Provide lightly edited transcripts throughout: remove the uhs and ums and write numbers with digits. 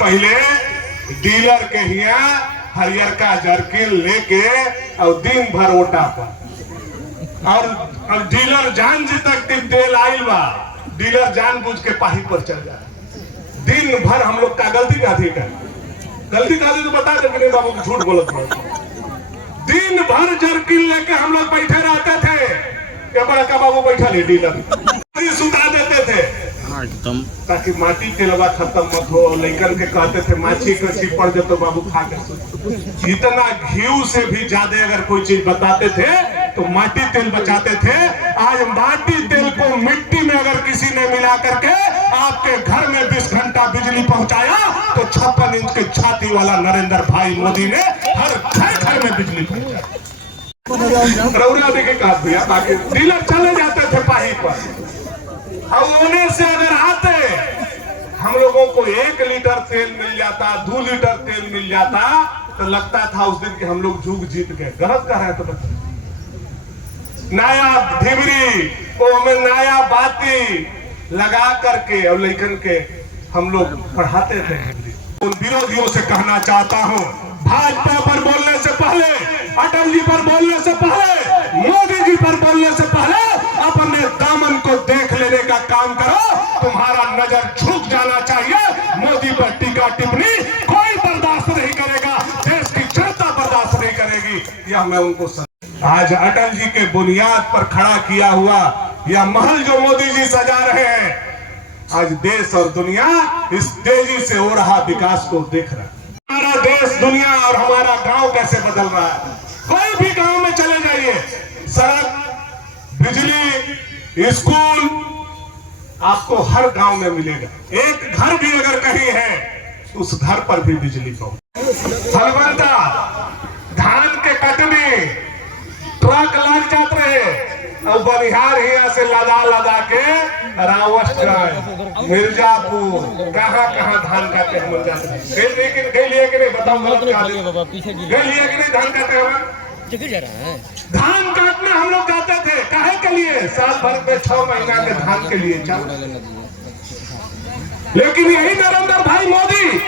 पहले डीलर के यहाँ हरियर का जर्किन लेके और दिन भर ओटा पर और डीलर जान जी तक तेल आइल बा, डीलर जानबूझ के पाही पर चल जाए। दिन भर हम लोग का गलती का थी, गलती का थी तो बता दे कि नहीं बाबू की झूठ बोलत हो। दिन भर जर्किन लेके हम लोग बैठे रहते थे, क्या बड़ा बाबू बैठा ले डीलर सुता देते थे ताकि माटी तेलवा खत्म मत हो। लेकर के कहते थे माछी कच्ची पड़ जाए तो बाबू खा के। इतना घी से भी ज्यादा अगर कोई चीज बताते थे तो माटी तेल बचाते थे। आज माटी तेल को मिट्टी में अगर किसी ने मिला करके आपके घर में 20 घंटा बिजली पहुंचाया तो 56 इंच के छाती वाला नरेंद्र भाई मोदी ने हर घर में बिजली पहुंचाई। रौरा देखे कहा भैया बाकी डीलर चले जाते थे पाही पर और उन्हें से अगर आते हम लोगों को 1 लीटर तेल मिल जाता, 2 लीटर तेल मिल जाता तो लगता था उस दिन कि हम लोग जुग जीत गए। गलत कर रहे हैं तो बता। नया ढिबरी वो हमें नया बाती लगा करके और लेकिन के हम लोग पढ़ाते थे। उन विरोधियों से कहना चाहता हूं, भाजपा पर बोलने से पहले, अटल जी पर बोलने से पहले, मोदी जी पर बोलने से पहले अपने दामन को देख लेने का काम करो। तुम्हारा नजर झुक जाना चाहिए। मोदी पर टीका टिप्पणी कोई बर्दाश्त नहीं करेगा, देश की जनता बर्दाश्त नहीं करेगी। यह मैं उनको आज अटल जी के बुनियाद पर खड़ा किया हुआ यह महल जो मोदी जी सजा रहे हैं, आज देश और दुनिया इस तेजी से हो रहा विकास को देख रहा है। हमारा देश, दुनिया और हमारा गांव कैसे बदल रहा है। कोई भी गांव में चले जाइए, सड़क, बिजली, स्कूल आपको हर गांव में मिलेगा। एक घर भी अगर कहीं है तो उस घर पर भी बिजली पहुंच। फलवंता धान के कटने ट्रक लग जाते रहे और बनिहार ही से लदा के रावस्टगंज, मिर्जापुर कहाँ धान काटे हम जाते हैं। लेकिन गए लिए कि नहीं बताओ, गलत गए लिए कि नहीं धान काटे हम धान काटने हम लोग जाते थे। काहे के लिए? साल भर में 6 महीना के धान के लिए चल। लेकिन यही नरेंद्र भाई मोदी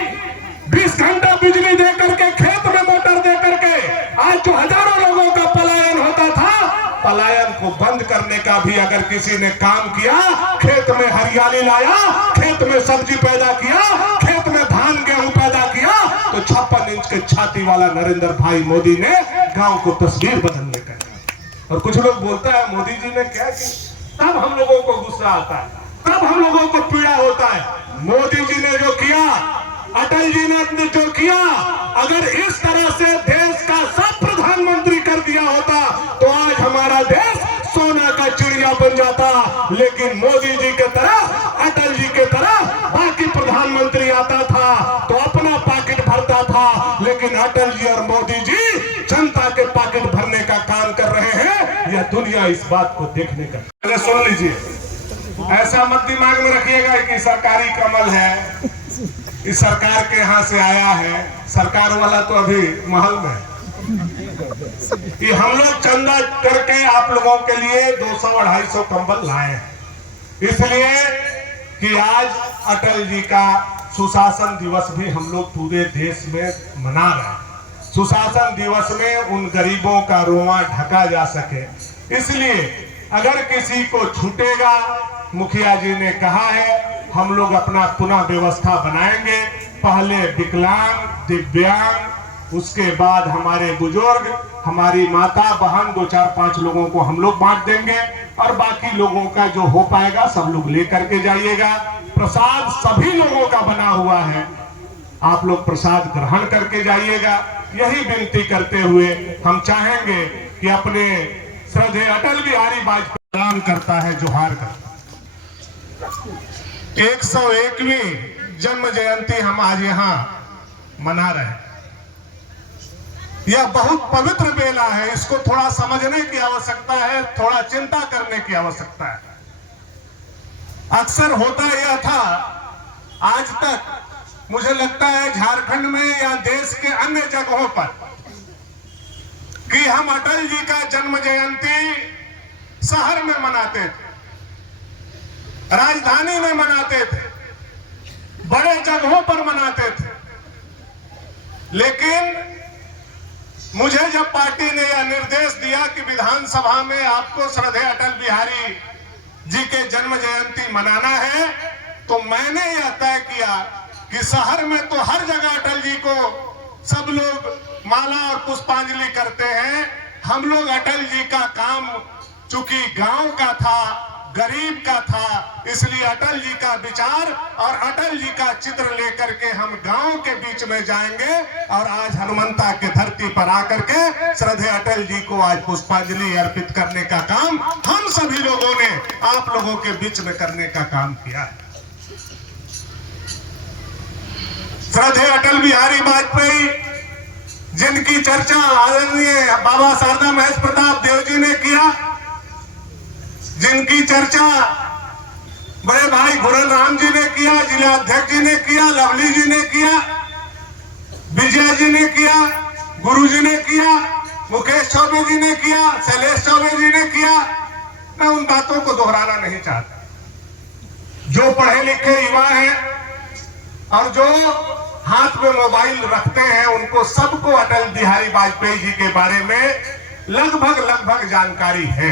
20 घंटा बिजली दे करके, खेत में मोटर दे करके आज जो हजारों लोगों का पलायन होता था, पलायन को बंद करने का भी अगर किसी ने काम किया, खेत में हरियाली लाया, खेत में सब्जी पैदा किया, खेत में धान गेहूं पैदा किया तो 56 इंच के छाती वाला नरेंद्र भाई मोदी ने गांव को तस्वीर बदलने का। और कुछ लोग बोलता है मोदी जी ने क्या किया, तब हम लोगों को गुस्सा आता है, तब हम लोगों को पीड़ा होता है। मोदी जी ने जो किया, अटल जी ने जो किया, अगर इस तरह से देश का सब प्रधानमंत्री कर दिया होता तो आज हमारा देश सोना का चिड़िया बन जाता। लेकिन मोदी जी के तरह, अटल जी के तरह बाकी प्रधानमंत्री आता था तो अपना पॉकेट भरता था, लेकिन अटल जी और मोदी जी जनता के पॉकेट भरने का काम कर रहे हैं। यह दुनिया इस बात को देखने का। सुन लीजिए, ऐसा मत दिमाग में रखिएगा कि सरकारी कमल है, इस सरकार के यहाँ से आया है, सरकार वाला तो अभी महल में है। ये हम लोग चंदा करके आप लोगों के लिए 200-250 कंबल लाए हैं, इसलिए कि आज अटल जी का सुशासन दिवस भी हम लोग पूरे देश में मना रहे हैं। सुशासन दिवस में उन गरीबों का रोआ ढका जा सके, इसलिए अगर किसी को छूटेगा, मुखिया जी ने कहा है हम लोग अपना पुनः व्यवस्था बनाएंगे। पहले विकलांग, दिव्यांग, उसके बाद हमारे बुजुर्ग, हमारी माता बहन, 2-4-5 लोगों को हम लोग बांट देंगे और बाकी लोगों का जो हो पाएगा सब लोग लेकर के जाइएगा। प्रसाद सभी लोगों का बना हुआ है, आप लोग प्रसाद ग्रहण करके जाइएगा। यही विनती करते हुए हम चाहेंगे कि अपने श्रद्धेय अटल बिहारी वाजपेयी प्रणाम करता है, जोहार करता है। 101वीं जन्म जयंती हम आज यहाँ मना रहे हैं। यह बहुत पवित्र बेला है, इसको थोड़ा समझने की आवश्यकता है, थोड़ा चिंता करने की आवश्यकता है। अक्सर होता यह था, आज तक मुझे लगता है झारखंड में या देश के अन्य जगहों पर, कि हम अटल जी का जन्म जयंती शहर में मनाते थे, राजधानी में मनाते थे, बड़े जगहों पर मनाते थे। लेकिन मुझे जब पार्टी ने यह निर्देश दिया कि विधानसभा में आपको श्रद्धेय अटल बिहारी जी के जन्म जयंती मनाना है, तो मैंने यह तय किया कि शहर में तो हर जगह अटल जी को सब लोग माला और पुष्पांजलि करते हैं। हम लोग अटल जी का काम चूंकि गांव का था, गरीब का था, इसलिए अटल जी का विचार और अटल जी का चित्र लेकर के हम गांव के बीच में जाएंगे और आज हनुमंता के धरती पर आकर के श्रद्धेय अटल जी को आज पुष्पांजलि अर्पित करने का काम हम सभी लोगों ने आप लोगों के बीच में करने का काम किया है। श्रद्धेय अटल बिहारी वाजपेयी जिनकी चर्चा आदरणीय बाबा शारदा महेश प्रताप देव जी ने किया, जिनकी चर्चा बड़े भाई घुरन राम जी ने किया, जिला अध्यक्ष जी ने किया, लवली जी ने किया, विजय जी ने किया, गुरु जी ने किया, मुकेश चौबे जी ने किया, शैलेश चौबे जी ने किया, मैं उन बातों को दोहराना नहीं चाहता। जो पढ़े लिखे युवा हैं और जो हाथ में मोबाइल रखते हैं, उनको सबको अटल बिहारी वाजपेयी जी के बारे में लगभग जानकारी है।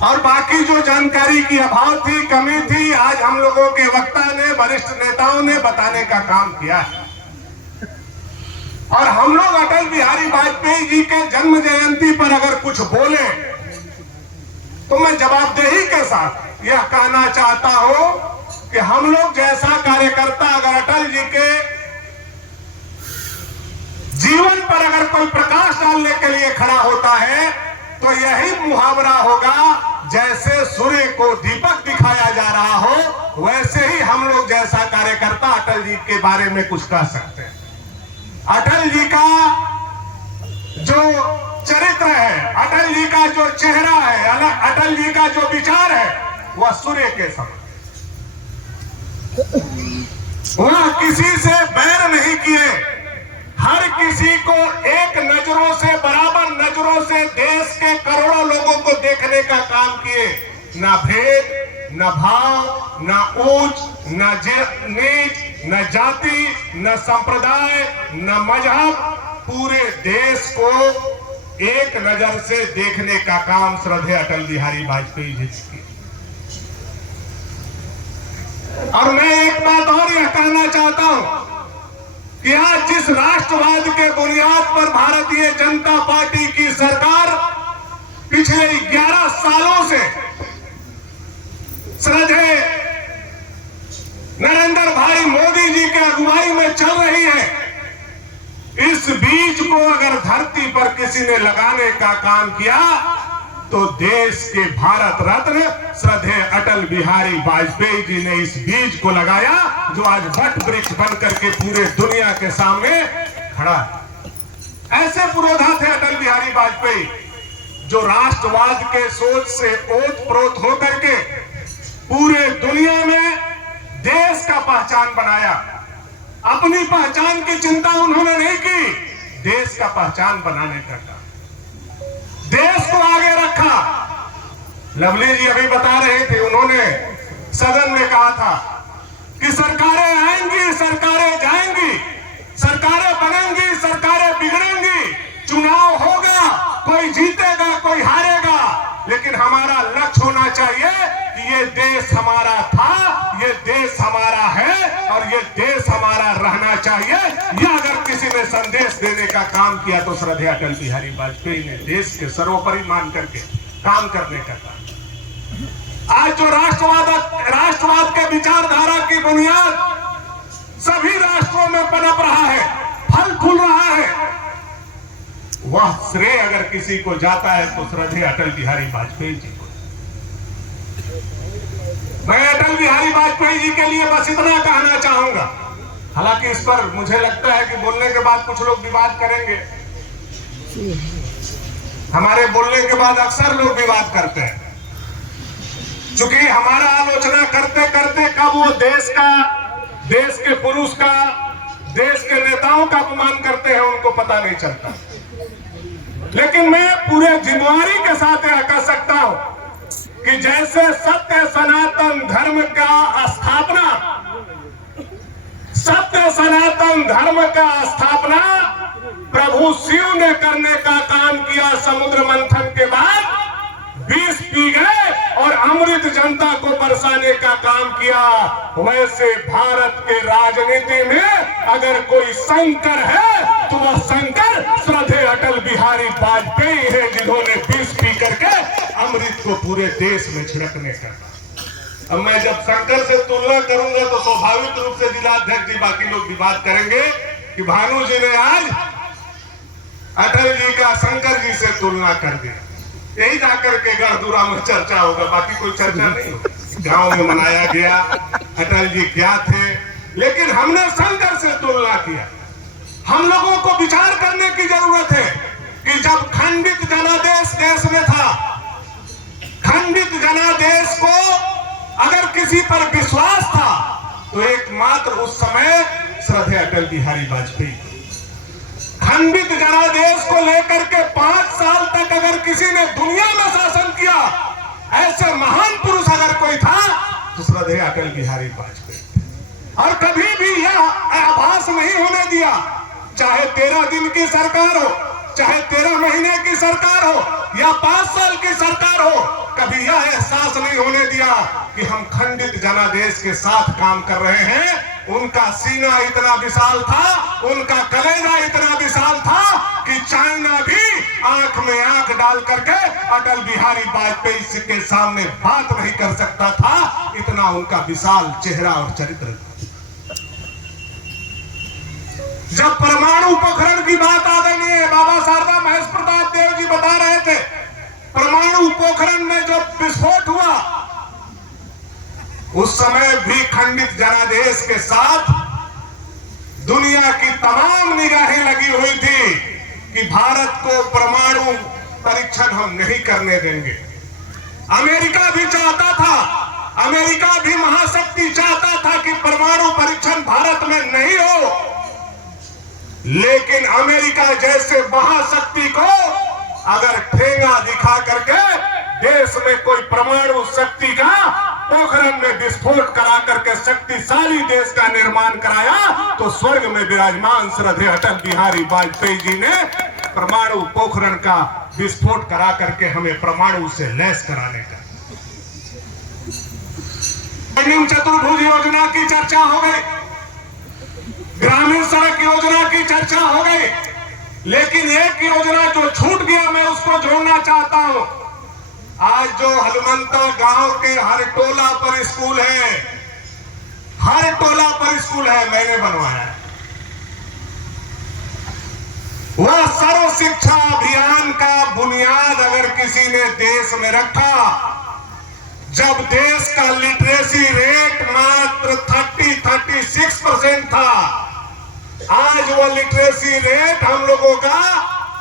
और बाकी जो जानकारी की अभाव थी, कमी थी, आज हम लोगों के वक्ता ने, वरिष्ठ नेताओं ने बताने का काम किया है। और हम लोग अटल बिहारी वाजपेयी जी के जन्म जयंती पर अगर कुछ बोले तो मैं जवाबदेही के साथ यह कहना चाहता हूं कि हम लोग जैसा कार्यकर्ता अगर अटल जी के जीवन पर अगर कोई प्रकाश डालने के लिए खड़ा होता है तो यही मुहावरा होगा, जैसे सूर्य को दीपक दिखाया जा रहा हो वैसे ही हम लोग जैसा कार्यकर्ता अटल जी के बारे में कुछ कह सकते हैं। अटल जी का जो चरित्र है, अटल जी का जो चेहरा है, अटल जी का जो विचार है, वह सूर्य के समान। वह किसी से बैर नहीं किए, हर किसी को एक नजरों से, बराबर नजरों से देश के करोड़ों लोगों को देखने का काम किए। ना भेद, न भाव, न ऊंच, न नीच, न जाति, न संप्रदाय, न मजहब, पूरे देश को एक नजर से देखने का काम श्रद्धेय अटल बिहारी वाजपेयी जी की। और मैं एक बात और यह कहना चाहता हूं कि आज जिस राष्ट्रवाद के बुनियाद पर भारतीय जनता पार्टी की सरकार पिछले 11 सालों से श्रद्धेय नरेंद्र भाई मोदी जी के अगुवाई में चल रही है, इस बीज को अगर धरती पर किसी ने लगाने का काम किया तो देश के भारत रत्न श्रद्धेय अटल बिहारी वाजपेयी जी ने इस बीज को लगाया, जो आज वट वृक्ष बन करके पूरे दुनिया के सामने खड़ा है। ऐसे पुरोधा थे अटल बिहारी वाजपेयी, जो राष्ट्रवाद के सोच से ओत-प्रोत होकर के पूरे दुनिया में देश का पहचान बनाया। अपनी पहचान की चिंता उन्होंने नहीं की, देश का पहचान बनाने का काम, देश को आगे रखा। लवली जी अभी बता रहे थे, उन्होंने सदन में कहा था कि सरकारें आएंगी, सरकारें जाएंगी, सरकारें बनेंगी, सरकारें बिगड़ेंगी, चुनाव होगा, कोई जीतेगा, कोई हारेगा, लेकिन हमारा लक्ष्य होना चाहिए कि ये देश हमारा था, ये देश हमारा है और ये देश हमारा रहना चाहिए। यह अगर किसी ने संदेश देने का काम किया तो श्रद्धेय अटल बिहारी वाजपेयी ने देश के सर्वोपरि मान करके काम करने का काम। आज जो राष्ट्रवाद के विचारधारा की बुनियाद सभी राष्ट्रों में पनप रहा है, फल फूल रहा है, वह श्रेय अगर किसी को जाता है तो श्रद्धेय अटल बिहारी वाजपेयी जी को। मैं अटल बिहारी वाजपेयी जी के लिए बस इतना कहना चाहूंगा, हालांकि इस पर मुझे लगता है कि बोलने के बाद कुछ लोग विवाद करेंगे। हमारे बोलने के बाद अक्सर लोग विवाद करते हैं, क्योंकि हमारा आलोचना करते करते कब वो देश के पुरुष का, देश के नेताओं का अपमान करते हैं उनको पता नहीं चलता। लेकिन मैं पूरे जिम्मेवारी के साथ यह कह सकता हूं कि जैसे सत्य सनातन धर्म का स्थापना सत्य सनातन धर्म का स्थापना प्रभु शिव ने करने का काम किया। समुद्र मंथन के बाद विष पी गए और अमृत जनता को बरसाने का काम किया। वैसे भारत के राजनीति में अगर कोई शंकर है तो वह शंकर श्रद्धेय अटल बिहारी वाजपेयी है, जिन्होंने विष पी करके अमृत को पूरे देश में छिड़कने का। अब मैं जब शंकर से तुलना करूंगा तो स्वाभाविक रूप से जिलाध्यक्ष जी बाकी लोग भी बात करेंगे कि भानु जी ने आज अटल जी का शंकर जी से तुलना कर दी। यही जाकर के गढ़दूरा में चर्चा होगा, बाकी कोई चर्चा नहीं होगी। गांव में मनाया गया अटल जी क्या थे, लेकिन हमने शंकर से तुलना किया। हम लोगों को विचार करने की जरूरत है कि जब खंडित जनादेश देश में था, खंडित जनादेश को अगर किसी पर विश्वास था तो एकमात्र उस समय श्रद्धेय अटल बिहारी वाजपेयी। खंडित जनादेश को लेकर के 5 साल तक अगर किसी ने दुनिया में शासन किया, ऐसे महान पुरुष अगर कोई था तो श्रद्धेय अटल बिहारी वाजपेयी। और कभी भी यह आभास नहीं होने दिया, चाहे 13 दिन की सरकार हो, चाहे 13 महीने की सरकार हो या 5 साल की सरकार हो, कभी यह एहसास नहीं होने दिया कि हम खंडित जनादेश के साथ काम कर रहे हैं। उनका सीना इतना विशाल था, उनका कलेजा इतना विशाल था कि चाइना भी आंख में आंख डाल करके अटल बिहारी वाजपेयी के सामने बात नहीं कर सकता था। इतना उनका विशाल चेहरा और चरित्र। जब परमाणु उपकरण की बात आ गई है, बाबा शारदा महेश प्रताप देव जी बता रहे थे, परमाणु उपकरण में जो विस्फोट हुआ उस समय भी खंडित जनादेश के साथ दुनिया की तमाम निगाहें लगी हुई थी कि भारत को परमाणु परीक्षण हम नहीं करने देंगे। अमेरिका भी चाहता था, अमेरिका भी महाशक्ति चाहता था कि परमाणु परीक्षण भारत में नहीं हो, लेकिन अमेरिका जैसे महाशक्ति को अगर ठेंगा दिखा करके देश में कोई परमाणु शक्ति का पोखरण में विस्फोट करा करके शक्तिशाली देश का निर्माण कराया, तो स्वर्ग में विराजमान श्रद्धेय अटल बिहारी वाजपेयी जी ने परमाणु पोखरण का विस्फोट करा करके हमें परमाणु से लैस कराने का। स्वर्णिम चतुर्भुज योजना की चर्चा हो गई, ग्रामीण सड़क योजना की चर्चा हो गई, लेकिन एक योजना जो छूट गया मैं उसको जोड़ना चाहता हूं। आज जो हनुमंता गांव के हर टोला पर स्कूल है, हर टोला पर स्कूल है, मैंने बनवाया है। वह सर्व शिक्षा अभियान का बुनियाद अगर किसी ने देश में रखा, जब देश का लिटरेसी रेट मात्र 36% था, आज वह लिटरेसी रेट हम लोगों का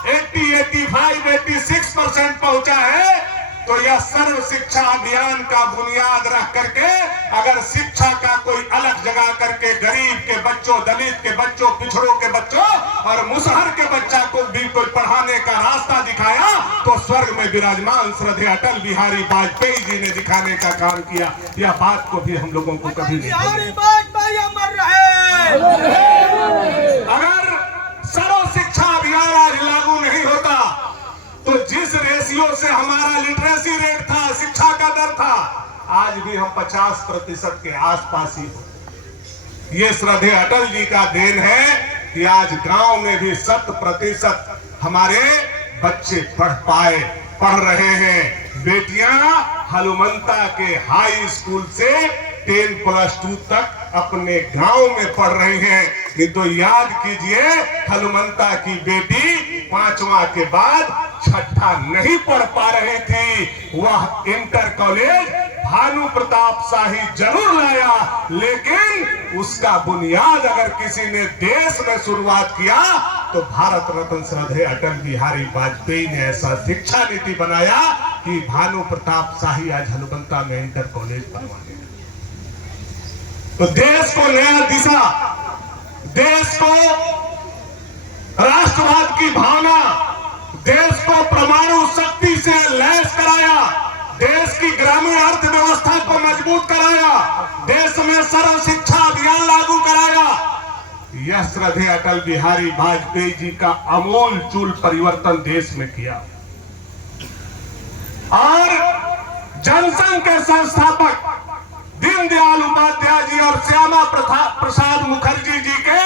86% पहुंचा है। तो यह सर्व शिक्षा अभियान का बुनियाद रख करके अगर शिक्षा का कोई अलग जगह करके गरीब के बच्चों, दलित के बच्चों, पिछड़ों के बच्चों और मुसहर के बच्चा को भी कोई पढ़ाने का रास्ता दिखाया, तो स्वर्ग में विराजमान श्रद्धेय अटल बिहारी वाजपेयी जी ने दिखाने का काम किया। यह बात को भी हम लोगों को कभी नहीं अगर सर्व शिक्षा अभियान आज लागू नहीं होता तो जिस रेशियो से हमारा लिटरेसी रेट था, शिक्षा का दर था, आज भी हम 50% के आसपास ही हो। ये श्रद्धेय अटल जी का देन है कि आज गांव में भी 100% हमारे बच्चे पढ़ रहे हैं। बेटियां हनुमंता के हाई स्कूल से 10+2 तक अपने गांव में पढ़ रही हैं। नहीं तो याद कीजिए, हनुमंता की बेटी 5वां के बाद 6ठा नहीं पढ़ पा रही थी। वह इंटर कॉलेज भानु प्रताप शाही जरूर लाया, लेकिन उसका बुनियाद अगर किसी ने देश में शुरुआत किया तो भारत रत्न श्रद्धेय अटल बिहारी वाजपेयी ने ऐसा शिक्षा नीति बनाया कि भानु प्रताप शाही आज हनुमंता में इंटर कॉलेज बनवाने। तो देश को नया दिशा, देश को राष्ट्रवाद की भावना, देश को परमाणु शक्ति से लैस कराया, देश की ग्रामीण अर्थव्यवस्था को मजबूत कराया, देश में सर्व शिक्षा अभियान लागू कराया, यह श्रद्धेय अटल बिहारी वाजपेयी जी का अमूल चूल परिवर्तन देश में किया। और जनसंघ के संस्थापक दीनदयाल उपाध्याय जी और श्यामा प्रसाद मुखर्जी जी के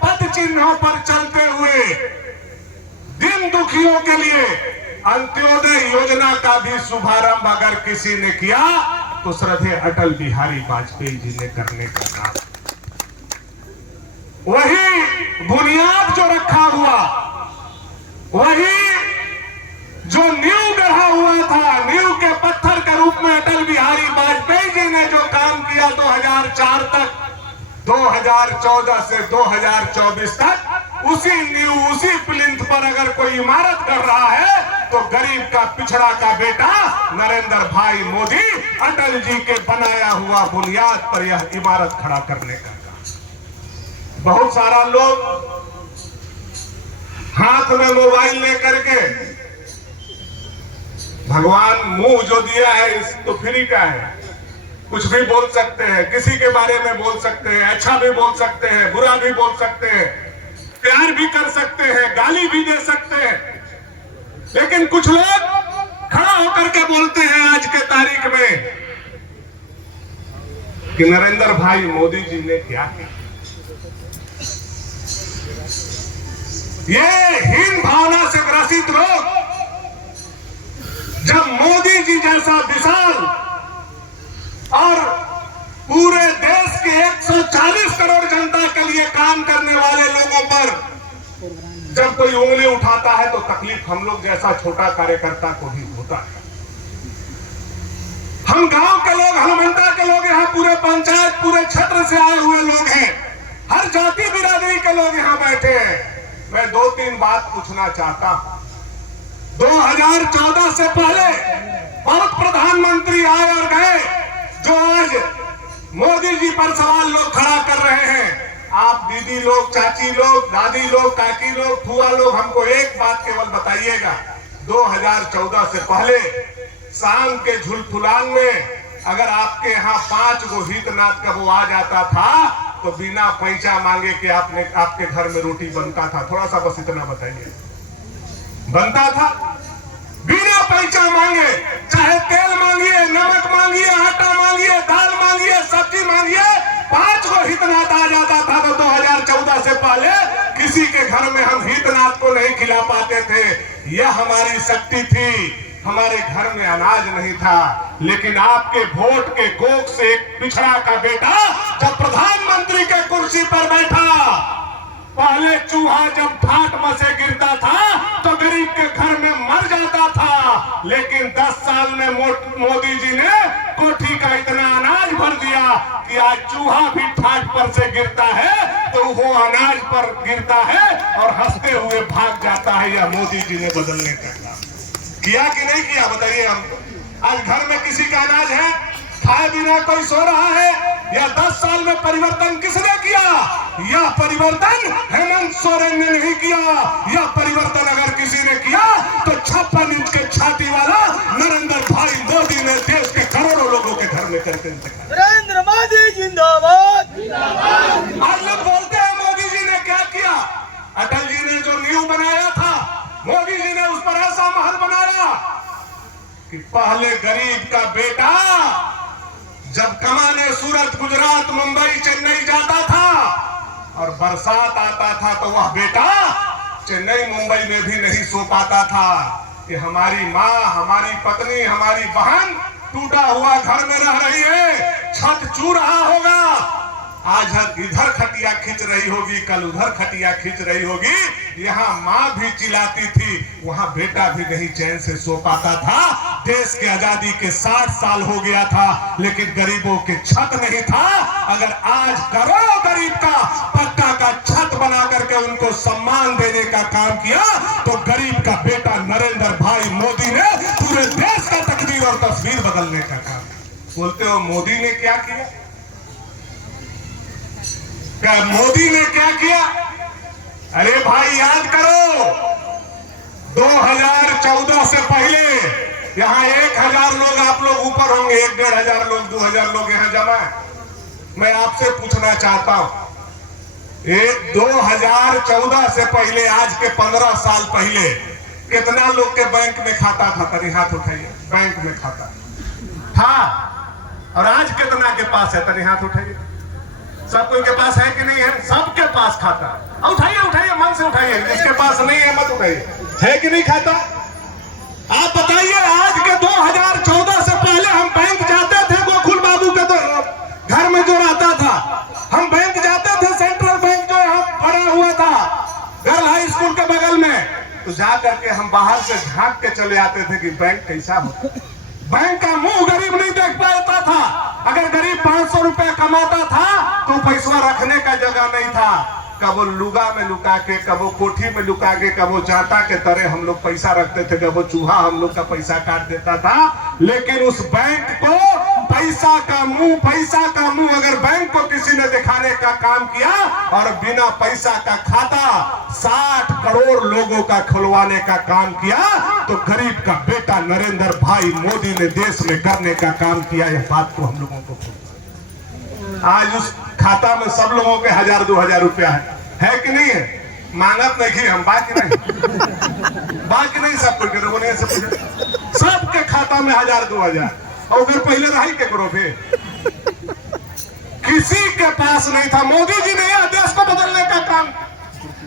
पद चिन्हों पर चलते हुए दिन दुखियों के लिए अंत्योदय योजना का भी शुभारंभ अगर किसी ने किया तो श्रद्धेय अटल बिहारी वाजपेयी जी ने करने का काम। वही बुनियाद जो रखा हुआ, वही जो नींव गढ़ा हुआ था, नींव के पत्थर के रूप में अटल बिहारी वाजपेयी जी ने जो काम किया 2004 तक, 2014 से 2024 तक, उसी नींव, उसी प्लिंथ पर अगर कोई इमारत कर रहा है तो गरीब का, पिछड़ा का बेटा नरेंद्र भाई मोदी अटल जी के बनाया हुआ बुनियाद पर यह इमारत खड़ा करने का काम। बहुत सारा लोग हाथ में मोबाइल लेकर के, भगवान मुंह जो दिया है इस तो फ्री का है, कुछ भी बोल सकते हैं, किसी के बारे में बोल सकते हैं, अच्छा भी बोल सकते हैं, बुरा भी बोल सकते हैं, प्यार भी कर सकते हैं, गाली भी दे सकते हैं, लेकिन कुछ लोग खड़ा होकर के बोलते हैं आज के तारीख में कि नरेंद्र भाई मोदी जी ने क्या किया। ये हीन भावना से ग्रसित लोग जब मोदी जी जैसा विशाल और पूरे देश के 140 करोड़ जनता के लिए काम करने वाले लोगों पर जब कोई उंगली उठाता है तो तकलीफ हम लोग जैसा छोटा कार्यकर्ता को भी होता है। हम गांव के लोग, हनुमंता के लोग, यहाँ पूरे पंचायत, पूरे क्षेत्र से आए हुए लोग हैं, हर जाति बिरादरी के लोग यहाँ बैठे हैं। मैं 2-3 बात पूछना चाहता हूं। 2014 से पहले बहुत प्रधानमंत्री आए और गए, जो आज मोदी जी पर सवाल लोग खड़ा कर रहे हैं। आप दीदी लोग, चाची लोग, दादी लोग, काकी लोग, फुआ लोग, हमको एक बात केवल बताइएगा, 2014 से पहले शाम के झुलफुलान में अगर आपके यहाँ 5 गो हितनाथ का वो आ जाता था तो बिना पैसा मांगे कि आपके घर में रोटी बनता था। थोड़ा सा बस इतना बताइए, बनता था बिना पैसा मांगे, चाहे तेल मांगिए, नमक मांगिए, आटा मांगिए, दाल मांगिए, सब्जी मांगिए, 5 गो हितनाथ आ जाता था। तो 2014 से पहले किसी के घर में हम हितनाथ को नहीं खिला पाते थे। यह हमारी शक्ति थी। हमारे घर में अनाज नहीं था, लेकिन आपके वोट के कोख से एक पिछड़ा का बेटा जब प्रधानमंत्री के कुर्सी पर बैठा, पहले चूहा जब ठाट में से गिरता था तो गरीब के घर में मर जाता था, लेकिन 10 साल में मोदी जी ने कोठी का इतना अनाज भर दिया कि आज चूहा भी ठाट पर से गिरता है तो वो अनाज पर गिरता है और हंसते हुए भाग जाता है। यह मोदी जी ने बदलने का काम किया कि नहीं किया, बताइए हमको। आज घर में किसी का अनाज है, खाए बिना कोई सो रहा है, या 10 साल में परिवर्तन किसने किया? यह परिवर्तन हेमंत सोरेन ने नहीं किया। यह परिवर्तन अगर किसी ने किया तो 56 इंच के छाती वाला नरेंद्र भाई मोदी ने देश के करोड़ों लोगों के घर में करके नरेंद्र मोदी जिंदाबाद। आज लोग बोलते हैं मोदी जी ने क्या किया। अटल जी ने जो नींव बनाया था, मोदी जी ने उस पर ऐसा महल बनाया कि पहले गरीब का बेटा जब कमाने सूरत, गुजरात, मुंबई, चेन्नई जाता था और बरसात आता था तो वह बेटा चेन्नई, मुंबई में भी नहीं सो पाता था कि हमारी माँ, हमारी पत्नी, हमारी बहन टूटा हुआ घर में रह रही है, छत चू रहा होगा, आज इधर खटिया खींच रही होगी, कल उधर खटिया खींच रही होगी। यहाँ माँ भी चिल्लाती थी, वहाँ बेटा भी नहीं चैन से सो पाता था। देश के आजादी के 60 साल हो गया था, लेकिन गरीबों के छत नहीं था। अगर आज करोड़ों गरीब का पक्का का छत बना करके उनको सम्मान देने का काम किया तो गरीब का बेटा नरेंद्र भाई मोदी ने पूरे देश का तकदीर और तस्वीर बदलने का काम। बोलते हो मोदी ने क्या किया? क्या मोदी ने क्या किया? अरे भाई याद करो, 2014 से पहले यहाँ 1000 लोग, आप लोग ऊपर होंगे, 1-1.5 हजार लोग, 2000 लोग यहाँ जमा है। मैं आपसे पूछना चाहता हूं, ये 2014 से पहले, आज के 15 साल पहले कितना लोग के बैंक में खाता था? तनी हाथ उठाइए। बैंक में खाता था, और आज कितना के पास है? तनी हाथ उठाइए। सब कोई के पास है कि नहीं है? सबके पास खाता। उठाइए उठाइए, मन से उठाइए। जिसके पास नहीं है मत उठाइए। है कि नहीं खाता? आप बताइए, आज के 2014 से पहले हम बैंक जाते थे, गोकुल बाबू के तो घर में जो रहता था, हम बैंक जाते थे, सेंट्रल बैंक जो यहाँ पड़ा हुआ था गर्ल हाई स्कूल के बगल में, तो जा करके हम बाहर से झांक के चले आते थे कि बैंक कैसा हो। बैंक का मुंह गरीब नहीं देख पाता था। अगर गरीब 500 रुपया कमाता था तो पैसा रखने का जगह नहीं था। कबो लुगा में लुका के, कबो कोठी में लुका के, कबो जाटा के तरह हम लोग पैसा रखते थे, कबो चूहा हम लोग का पैसा काट देता था। लेकिन उस बैंक को पैसा का मुंह अगर बैंक को किसी ने दिखाने का काम किया और बिना पैसा का खाता 60 करोड़ लोगों का खुलवाने का काम किया, तो गरीब का बेटा नरेंद्र भाई मोदी ने देश में करने का काम किया। यह बात को हम लोगों को आज उस खाता में सब लोगों के 1000-2000 रुपया है कि नहीं है? मांगत नहीं हम, बाकी नहीं सब कुछ सबके खाता में 1000-2000। और फिर पहले रही के करो फिर किसी के पास नहीं था। मोदी जी ने यह देश को बदलने का काम।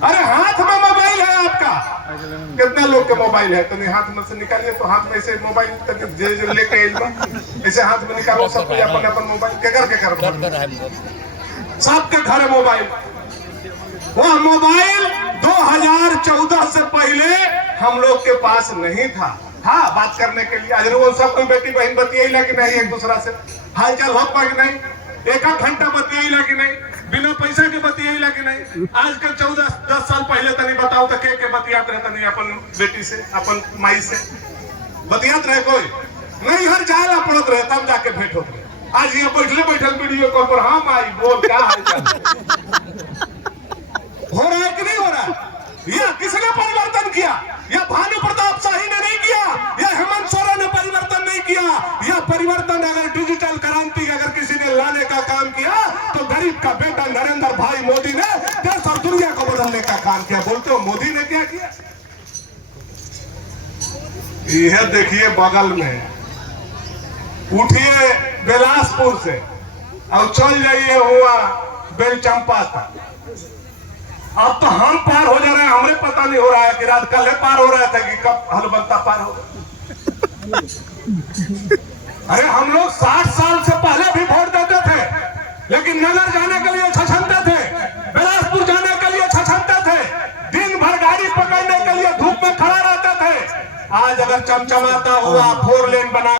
अरे हाथ में मोबाइल है आपका, कितना लोग के मोबाइल है? तो नहीं हाथ में से निकालिए, तो हाथ में से मोबाइल लेके ऐसे हाथ में निकालो। सब कोई अपन अपन मोबाइल के सबके घर है मोबाइल। वह मोबाइल 2014 से पहले हम लोग के पास नहीं था। हाँ, बात करने के लिए आज वो सब कोई बेटी बहन बतियाइला कि नहीं, एक दूसरा से हालचाल हो पाए कि नहीं, एक घंटा बतियाइला कि नहीं, बिना पैसा के बतियाइला कि नहीं। आज के 14-10 साल पहले तनी बताओ तो के बतियात रहे? तनी अपन बेटी से, अपन माई से बतियात रहे? कोई नहीं। हर जाला पड़त रहे, तब जाके भेंट होते रहे। आज ये बैठल वीडियो कॉल पर, हाँ माई बोल क्या हालचाल हो रहा है कि नहीं हो रहा है? यह किसने परिवर्तन किया? यह भानु प्रताप शाही ने नहीं किया, यह हेमंत सोरेन ने परिवर्तन नहीं किया। यह परिवर्तन अगर डिजिटल क्रांति अगर किसी ने लाने का काम किया, तो गरीब का बेटा नरेंद्र भाई मोदी ने देश और दुनिया को बदलने का काम किया। बोलते हो मोदी ने क्या किया? यह देखिए बगल में, उठिए बिलासपुर से और चल जाइए हुआ बेलचंपा तक। अब तो हम पार हो जा रहे हैं, हमें पता नहीं हो रहा है कि रात कल पार हो रहा था कि कब हलबंता पार होगा। अरे हम लोग 60 साल से पहले भी वोट देते थे, लेकिन नगर जाने के लिए छछनते थे, बिलासपुर जाने के लिए छछनते थे, दिन भर गाड़ी पकड़ने के लिए धूप में खड़ा रहते थे। आज अगर चमचमाता हुआ 4 लेन बना